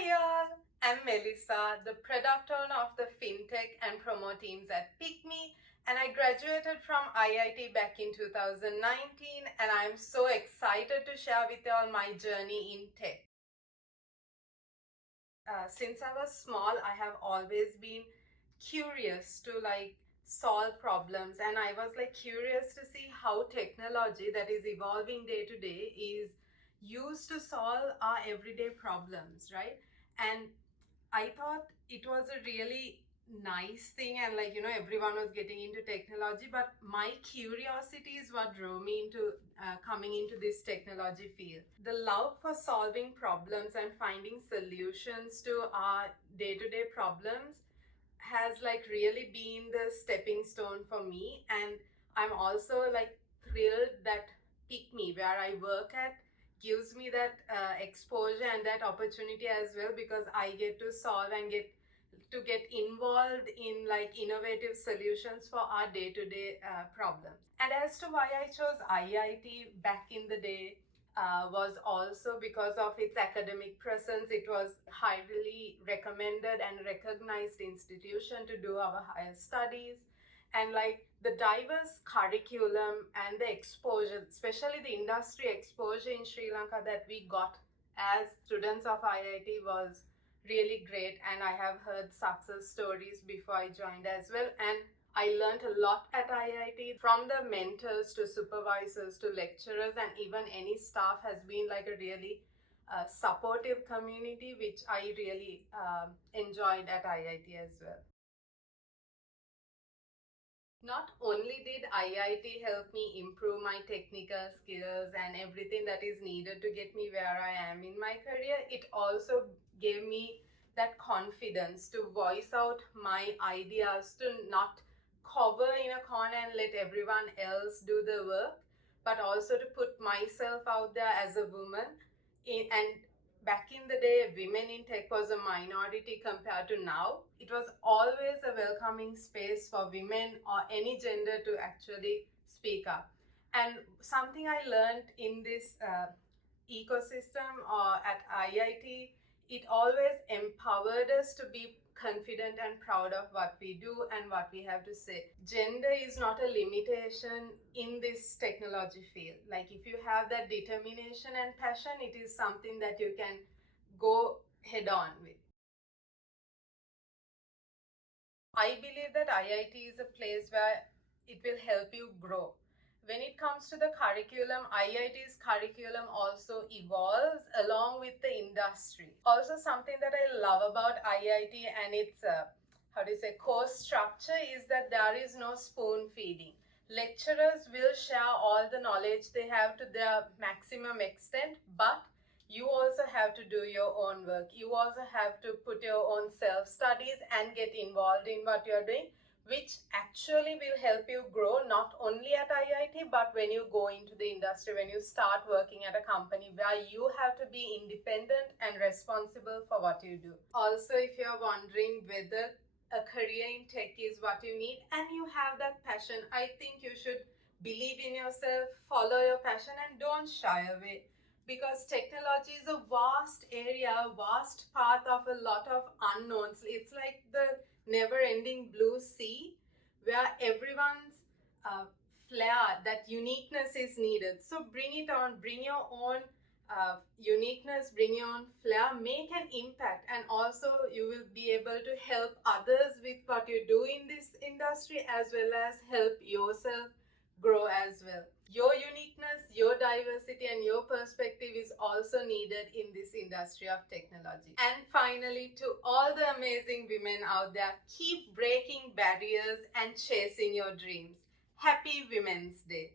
Hi y'all, I'm Melissa, the product owner of the FinTech and Promo teams at PickMe, and I graduated from IIT back in 2019, and I'm so excited to share with y'all my journey in tech. Since I was small, I have always been curious to solve problems, and I was curious to see how technology that is evolving day to day is used to solve our everyday problems, right? And I thought it was a really nice thing, and everyone was getting into technology, but my curiosity is what drove me into coming into this technology field. The love for solving problems and finding solutions to our day-to-day problems has really been the stepping stone for me, and I'm also thrilled that Pick Me, where I work at, gives me that exposure and that opportunity as well, because I get to solve and get involved in innovative solutions for our day-to-day problems. And as to why I chose IIT back in the day, was also because of its academic presence. It was highly recommended and recognized institution to do our higher studies, and the diverse curriculum and the exposure, especially the industry exposure in Sri Lanka that we got as students of IIT, was really great. And I have heard success stories before I joined as well, and I learned a lot at IIT, from the mentors to supervisors to lecturers, and even any staff has been a really supportive community, which I really enjoyed at IIT as well. Not only did IIT help me improve my technical skills and everything that is needed to get me where I am in my career, it also gave me that confidence to voice out my ideas, to not cover in a corner and let everyone else do the work, but also to put myself out there as a woman. And back in the day, women in tech was a minority compared to now. It was always a welcoming space for women or any gender to actually speak up. And something I learned in this ecosystem or at IIT, it always empowered us to be confident and proud of what we do and what we have to say. Gender is not a limitation in this technology field. Like, if you have that determination and passion, it is something that you can go head on with. I believe that IIT is a place where it will help you grow. When it comes to the curriculum, IIT's curriculum also evolves along with the industry. Also, something that I love about IIT and its course structure is that there is no spoon feeding. Lecturers will share all the knowledge they have to their maximum extent, but you also have to do your own work. You also have to put your own self studies and get involved in what you're doing, which actually will help you grow not only at IIT, but when you go into the industry, when you start working at a company where you have to be independent and responsible for what you do. Also, if you're wondering whether a career in tech is what you need and you have that passion, I think you should believe in yourself, follow your passion, and don't shy away, because technology is a vast area, a vast path of a lot of unknowns. It's like the never ending blue sea where everyone's uh, flair, that uniqueness is needed. So bring it on, bring your own uniqueness, bring your own flair, make an impact, and also you will be able to help others with what you do in this industry, as well as help yourself grow as well. Your uniqueness, your diversity, and your perspective is also needed in this industry of technology. And finally, to all the amazing women out there, keep breaking barriers and chasing your dreams. Happy Women's Day.